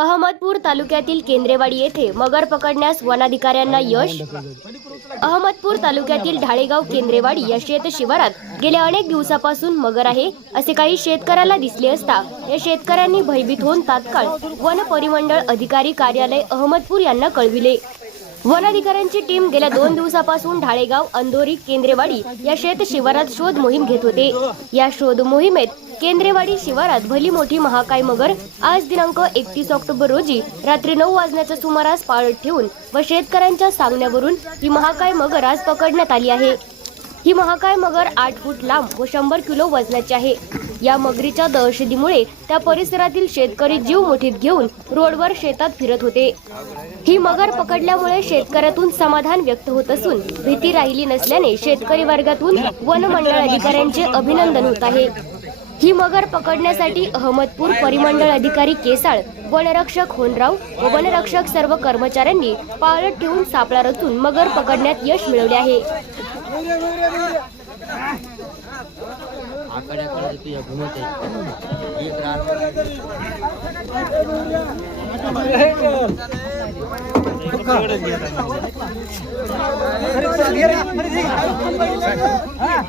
अहमदपूर तालुक्यातील केंद्रेवाडी येथे मगर पकडण्यास वनाधिकाऱ्यांना यश. अहमदपूर तालुक्यातील ढाळेगाव केंद्रेवाडी या शेत शिवारात गेल्या अनेक दिवसापासून मगर आहे असे काही शेतकऱ्याला दिसले असता या शेतकऱ्यांनी भयभीत होऊन तात्काळ वन परिमंडळ अधिकारी कार्यालय अहमदपूर यांना कळविले. वन अधिकाऱ्यांची टीम गेल्या दोन दिवसापासून ढाळेगाव अंधोरी केंद्रेवाडी या शेत शिवारात शोध मोहीम घेत होते. या शोध मोहिमेत केंद्रेवाडी शिवारात भली मोठी महाकाय मगर आज दिनांक एकतीस ऑक्टोबर रोजी रात्री नऊ वाजण्याच्या सुमारास पाळत ठेवून व शेतकऱ्यांच्या सांगण्यावरून ही महाकाय मगर आज पकडण्यात आली आहे. ही महाकाय मगर आठ फूट लांब व शंभर किलो वजनाची आहे. या मगरीच्या दहशतीमुळे त्या परिसरातील शेतकरी जीव मुठीत घेऊन रोडवर शेतात फिरत होते. ही मगर पकडल्यामुळे शेतकऱ्यातून समाधान व्यक्त होत असून भीती राहिली नसल्याने शेतकरी वर्गातून वनमंडळ अधिकाऱ्यांचे अभिनंदन होत आहे. ही मगर पकडण्यासाठी अहमदपूर परिमंडळ अधिकारी केसाळ वनरक्षक होनराव व वनरक्षक सर्व कर्मचाऱ्यांनी पाळत ठेवून सापळा रचून मगर पकडण्यात यश मिळवले आहे. આકડે આકડે તું ઘૂમતે એક રાત હા